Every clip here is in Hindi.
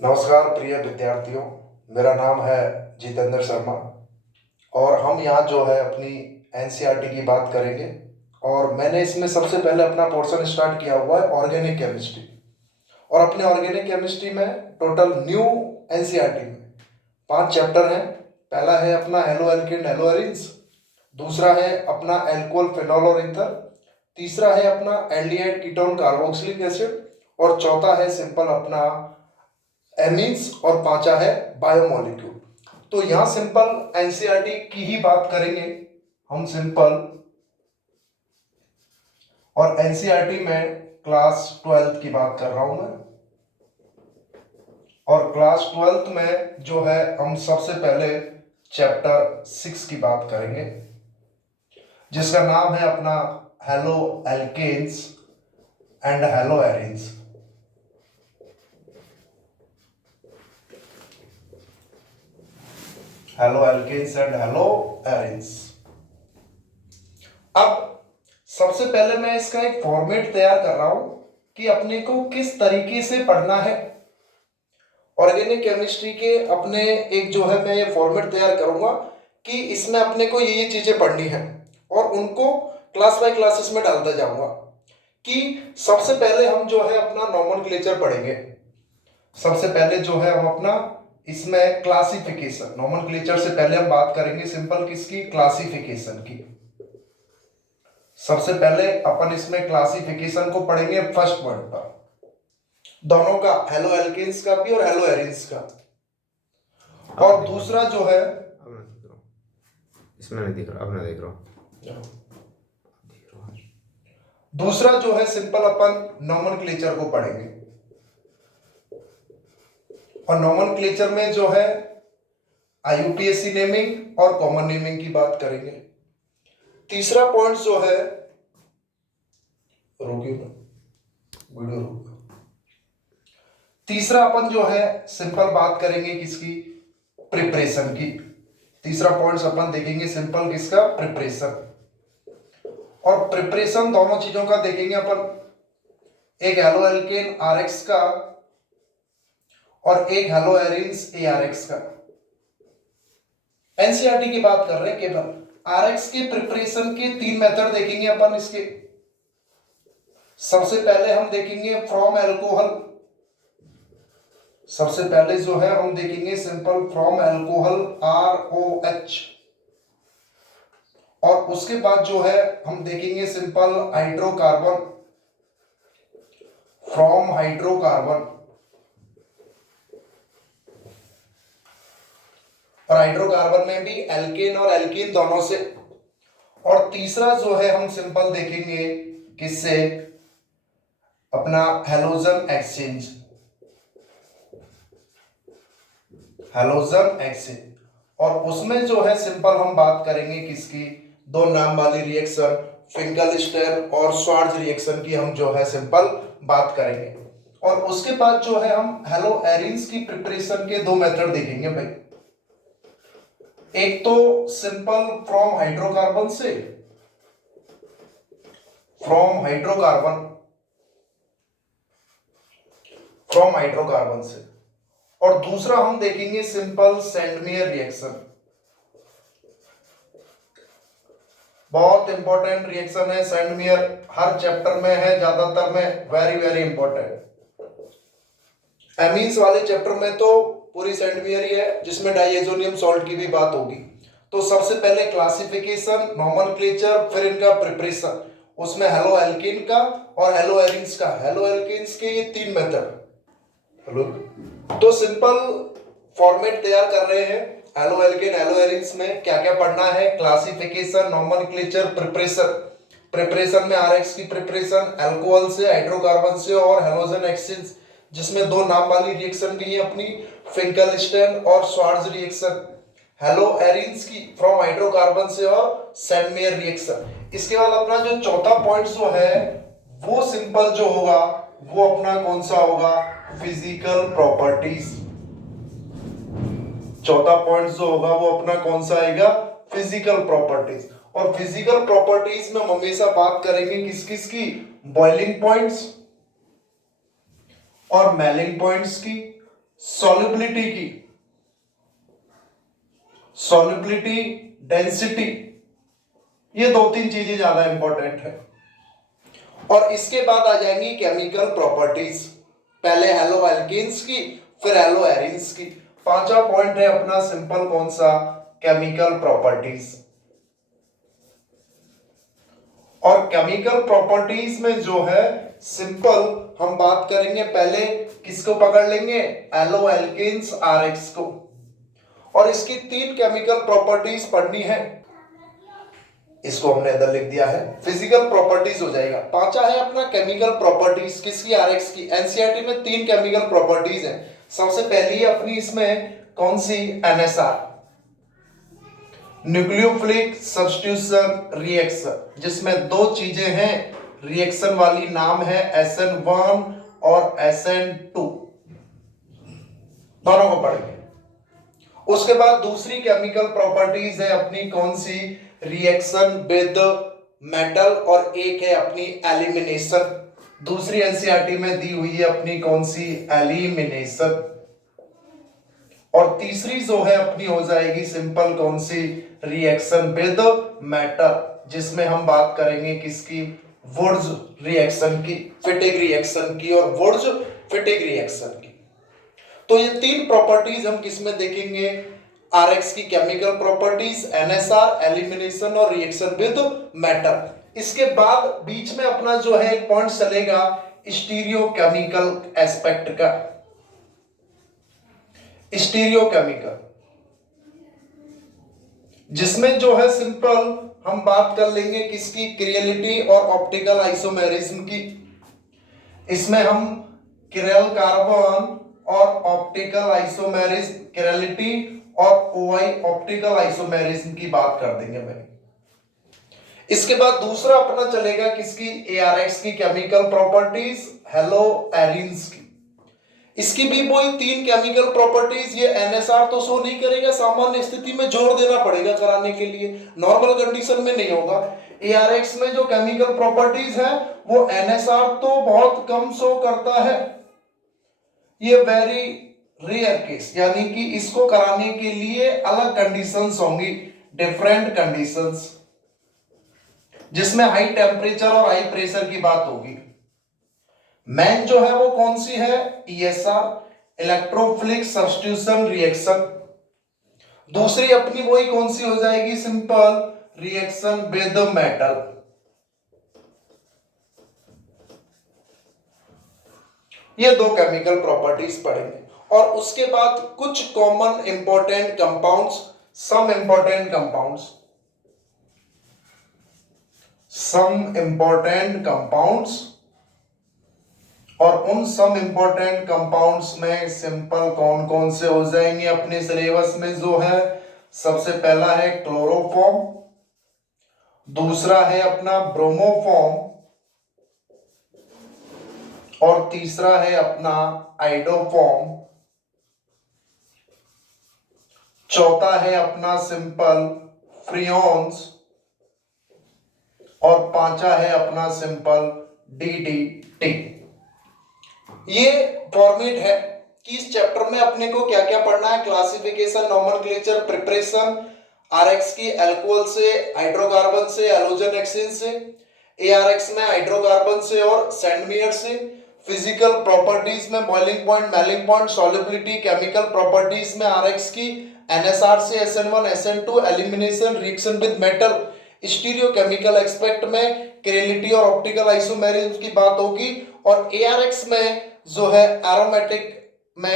नमस्कार प्रिय विद्यार्थियों, मेरा नाम है जितेंद्र शर्मा और हम यहाँ जो है अपनी एनसीईआरटी की बात करेंगे। और मैंने इसमें सबसे पहले अपना पोर्शन स्टार्ट किया हुआ है ऑर्गेनिक केमिस्ट्री। और अपने ऑर्गेनिक केमिस्ट्री में टोटल न्यू एनसीईआरटी में 5 चैप्टर हैं। पहला है अपना हेलो एल्केन हेलो एरिन्स, दूसरा है अपना एल्कोहल फिनॉल और ईथर, तीसरा है अपना एल्डिहाइड कीटोन कार्बोक्सिलिक एसिड और चौथा है सिंपल अपना एमीन्स और पांचवा है बायोमोलिक्यूल। तो यहाँ सिंपल एनसीईआरटी की ही बात करेंगे हम सिंपल। और एनसीईआरटी में क्लास 12th की बात कर रहा हूं मैं। और क्लास 12th में जो है हम सबसे पहले चैप्टर 6 की बात करेंगे, जिसका नाम है अपना halo alkanes and halo arenes. Halo alkanes and halo arenes. अब सबसे पहले मैं इसका एक फॉर्मेट तैयार कर रहा हूं कि अपने को किस तरीके से पढ़ना है ऑर्गेनिक केमिस्ट्री के। अपने एक जो है मैं ये फॉर्मेट तैयार करूंगा कि इसमें अपने को ये चीजें पढ़नी है और उनको क्लास बाय क्लासेस में डालता जाऊंगा। कि सबसे पहले हम जो है अपना नॉमेनक्लेचर पढ़ेंगे। सबसे पहले जो है हम अपना इसमें क्लासिफिकेशन, नॉमेनक्लेचर से पहले हम बात करेंगे सिंपल किसकी, क्लासिफिकेशन की। सबसे पहले अपन इसमें क्लासिफिकेशन को पढ़ेंगे फर्स्ट वर्ड पर, दोनों का, हेलो एल्केन्स का भी और हेलो एरिन्स का। और दूसरा जो है इसमें नहीं दिख रहा, अब मैं देख रहा हूँ। दूसरा जो है सिंपल अपन नॉमेनक्लेचर को पढ़ेंगे। और नॉमेनक्लेचर में जो है आईयूपीएसी नेमिंग और कॉमन नेमिंग की बात करेंगे। तीसरा पॉइंट जो है, रोकिए ना वीडियो रोक। तीसरा अपन जो है सिंपल बात करेंगे किसकी, प्रिपरेशन की। तीसरा पॉइंट अपन देखेंगे सिंपल किसका, प्रिपरेशन। और प्रिपरेशन दोनों चीजों का देखेंगे अपन, एक हेलो एल्केन आरएक्स का और एक हेलो एरिन्स एआरएक्स का। एनसीईआरटी की बात कर रहे हैं केवल। आरएक्स के प्रिपरेशन के 3 मेथड देखेंगे अपन इसके। सबसे पहले हम देखेंगे फ्रॉम एल्कोहल। सबसे पहले जो है हम देखेंगे सिंपल फ्रॉम एल्कोहल ROH। और उसके बाद जो है हम देखेंगे सिंपल हाइड्रोकार्बन, फ्रॉम हाइड्रोकार्बन। और हाइड्रोकार्बन में भी एल्केन और एल्कीन दोनों से। और तीसरा जो है हम सिंपल देखेंगे किससे, अपना हैलोजन एक्सचेंज, हैलोजन एक्सचेंज। और उसमें जो है सिंपल हम बात करेंगे किसकी, 2 नाम वाली रिएक्शन, फिंकेलस्टैइन और श्वार्ट्ज रिएक्शन की हम जो है सिंपल बात करेंगे। और उसके बाद जो है हम हेलो एरिन्स की प्रिपरेशन के 2 मेथड देखेंगे भाई। एक तो सिंपल फ्रॉम हाइड्रोकार्बन से, फ्रॉम हाइड्रोकार्बन, फ्रॉम हाइड्रोकार्बन से। और दूसरा हम देखेंगे सिंपल सेंडमेयर रिएक्शन। बहुत इंपॉर्टेंट रिएक्शन है सेंडमेयर, हर चैप्टर में है, ज्यादातर में वेरी वेरी इंपॉर्टेंट। एमीन्स वाले चैप्टर में तो पूरी सेंडमेयर ही है, जिसमें डाइएजोनियम सॉल्ट की भी बात होगी। तो सबसे पहले क्लासिफिकेशन, नॉमेनक्लेचर, फिर इनका प्रिपरेशन, उसमें हेलो एल्कीन का और हेलो एरिन्स का। हेलो एल्कीन्स के ये 3 मेथड। हेलो, तो सिंपल फॉर्मेट तैयार कर रहे हैं। हेलो एल्केन हेलो एरिन्स में क्या क्या पढ़ना है, क्लासिफिकेशन, नॉमेनक्लेचर, प्रिपरेशन। प्रिपरेशन में आरएक्स की प्रिपरेशन अल्कोहल से, हाइड्रोकार्बन से और हैलोजन एक्सचेंज, जिसमें 2 नाम वाली रिएक्शन भी है अपनी, फिंकेलस्टैइन और श्वार्ट्ज रिएक्शन। हेलो एरिन्स की फ्रॉम हाइड्रोकार्बन से और सेंडमेयर रिएक्शन। इसके बाद अपना जो चौथा पॉइंट जो है वो सिंपल जो होगा वो अपना कौन सा होगा, फिजिकल प्रॉपर्टीज। चौथा पॉइंट जो होगा वो अपना कौन सा आएगा, फिजिकल प्रॉपर्टीज। और फिजिकल प्रॉपर्टीज में हम हमेशा बात करेंगे किस किस की, बॉइलिंग पॉइंट्स और मेलिंग पॉइंट्स की, सॉल्युबिलिटी की, सॉल्युबिलिटी, डेंसिटी, ये दो तीन चीजें ज्यादा इंपॉर्टेंट है। और इसके बाद आ जाएंगी केमिकल प्रॉपर्टीज, पहले हेलो एल्केन्स की, फिर हेलो एरिन्स की। पांचवा पॉइंट है अपना सिंपल कौन सा, केमिकल प्रॉपर्टीज। और केमिकल प्रॉपर्टीज में जो है सिंपल हम बात करेंगे, पहले किसको पकड़ लेंगे, एलो एल्केन्स आरएक्स को। और इसकी तीन केमिकल प्रॉपर्टीज पढ़नी है, इसको हमने इधर लिख दिया है, फिजिकल प्रॉपर्टीज हो जाएगा। पांचवा है अपना केमिकल प्रॉपर्टीज, किसकी, आरएक्स की। एनसीईआरटी में तीन केमिकल प्रॉपर्टीज है। सबसे पहली अपनी इसमें कौन सी, एनएसआर, न्यूक्लियोफिलिक सब्स्टिट्यूशन रिएक्शन, जिसमें दो चीजें हैं रिएक्शन वाली, नाम है SN1 और SN2, दोनों को पढ़ेंगे। उसके बाद दूसरी केमिकल प्रॉपर्टीज है अपनी कौन सी, रिएक्शन विद मेटल, और एक है अपनी एलिमिनेशन, दूसरी एनसीईआरटी में दी हुई है अपनी कौन सी, एलिमिनेशन। और तीसरी जो है अपनी हो जाएगी सिंपल कौन सी, रिएक्शन विद मेटल, जिसमें हम बात करेंगे किसकी, वुड्स रिएक्शन की, फिटिग रिएक्शन की, और वुड्स फिटिग रिएक्शन की। तो ये तीन प्रॉपर्टीज हम किसमें देखेंगे, आरएक्स की केमिकल प्रॉपर्टीज, एनएसआर, एलिमिनेशन और रिएक्शन विद मेटल। इसके बाद बीच में अपना जो है एक पॉइंट चलेगा स्टीरियोकेमिकल एस्पेक्ट का, स्टीरियोकेमिकल, जिसमें जो है सिंपल हम बात कर लेंगे किसकी, क्रियलिटी और ऑप्टिकल आइसोमेरिज्म की। इसमें हम किरल कार्बन और ऑप्टिकल आइसोमेरिज्म, किरलिटी और ओआई ऑप्टिकल आइसोमेरिज्म की बात कर देंगे भाई। इसके बाद दूसरा अपना चलेगा किसकी, एआरएक्स की केमिकल प्रॉपर्टीज, हेलो एरिन्स की। इसकी भी वही तीन केमिकल प्रॉपर्टीज, ये एनएसआर तो शो नहीं करेगा, सामान्य स्थिति में जोर देना पड़ेगा कराने के लिए, नॉर्मल कंडीशन में नहीं होगा। एआरएक्स में जो केमिकल प्रॉपर्टीज है वो एनएसआर तो बहुत कम शो करता है, ये वेरी रेयर केस, यानी कि इसको कराने के लिए अलग कंडीशंस होंगी, डिफरेंट कंडीशंस, जिसमें हाई टेम्परेचर और हाई प्रेशर की बात होगी। मेन जो है वो कौन सी है, ईएसआर, इलेक्ट्रोफिलिक सब्स्टिट्यूशन रिएक्शन। दूसरी अपनी वही कौन सी हो जाएगी, सिंपल रिएक्शन विद मेटल। ये दो केमिकल प्रॉपर्टीज पढ़ेंगे। और उसके बाद कुछ common important compounds, some important compounds, some important compounds, और उन सम इंपॉर्टेंट कंपाउंड्स में सिंपल कौन कौन से हो जाएंगे अपने सिलेबस में जो है, सबसे पहला है क्लोरोफॉर्म, दूसरा है अपना ब्रोमोफॉर्म, और तीसरा है अपना आइडोफॉर्म, चौथा है अपना सिंपल फ्रियोन्स, और पांचवा है अपना सिंपल डीडीटी। ये फॉर्मेट है कि इस चैप्टर में अपने को क्या क्या पढ़ना है, क्लासिफिकेशन, नोमेनक्लेचर, प्रिपरेशन, आरएक्स की अल्कोहल से, हाइड्रोकार्बन से, हैलोजन एक्सचेंज से, एआरएक्स में हाइड्रोकार्बन से और सैंडमियर से, फिजिकल प्रॉपर्टीज में boiling point, melting point, solubility, chemical properties में आरएक्स की, एनएसआर से SN1, SN2, elimination, reaction with metal, stereochemical aspect में क्रियलिटी और ऑप्टिकल आइसोमेरिज्म की बात होगी। और एआरएक्स में जो है एरोमेटिक में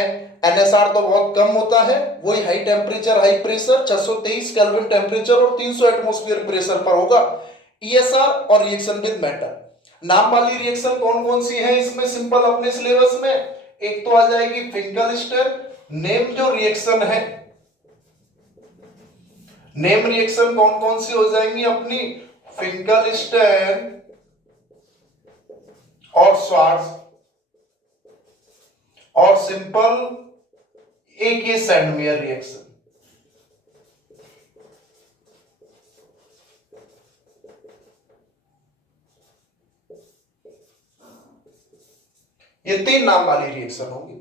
एनएसआर तो बहुत कम होता है, वही high temperature high pressure 623 kelvin temperature और 300 एटमॉस्फेयर प्रेशर पर होगा। ईएसआर और रिएक्शन विद मेटल, नाम वाली रिएक्शन कौन कौन सी है इसमें सिंपल अपने सिलेबस में, एक तो आ जाएगी फिंकलस्टीन, नेम जो रिएक्शन है, नेम रिएक्शन कौन कौन सी हो जाएंगी अपनी, फिंकलस्टीन और स्वार्ट्ज, और सिंपल एक ये सैंडमियर रिएक्शन। ये तीन नाम वाली रिएक्शन होगी।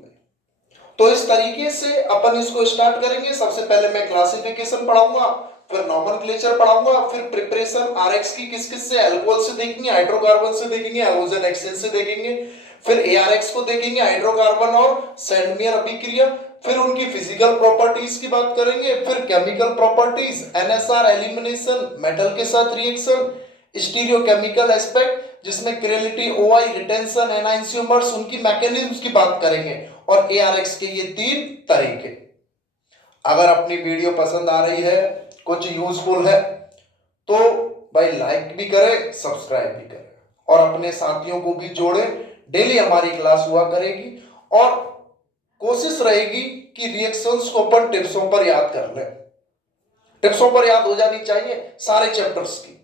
तो इस तरीके से अपन इसको स्टार्ट करेंगे। सबसे पहले मैं क्लासिफिकेशन पढ़ाऊंगा, फिर नॉमेनक्लेचर पढ़ाऊंगा, फिर प्रिपरेशन आरएक्स की किस किस से, अल्कोहल से देखेंगे, हाइड्रोकार्बन से देखेंगे, हैलोजन एक्सेल से देखेंगे, फिर एआरएक्स को देखेंगे, हाइड्रोकार्बन और सैंडमियर अभिक्रिया, फिर उनकी फिजिकल प्रॉपर्टीज की बात करेंगे, फिर chemical properties, NSR elimination, metal के साथ रिएक्शन, स्टीरियोकेमिकल एस्पेक्ट जिसमें क्रेलिटी, ओआई, रिटेंशन, एनाइंसियोमर्स, उनकी मैकेनिज्म्स की बात करेंगे, और एआरएक्स के ये 3 तरीके। अगर अपनी वीडियो पसंद आ रही है, कुछ यूजफुल है, तो भाई लाइक भी करें, सब्सक्राइब भी करें और अपने साथियों को भी जोड़ें। डेली हमारी क्लास हुआ करेगी और कोशिश रहेगी कि रिएक्शंस को अपन टिप्सों पर याद कर लें। टिप्सों पर याद हो जानी चाहिए सारे चैप्टर्स की।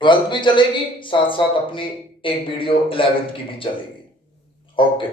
12th भी चलेगी, साथ साथ अपनी एक वीडियो 11th की भी चलेगी। ओके।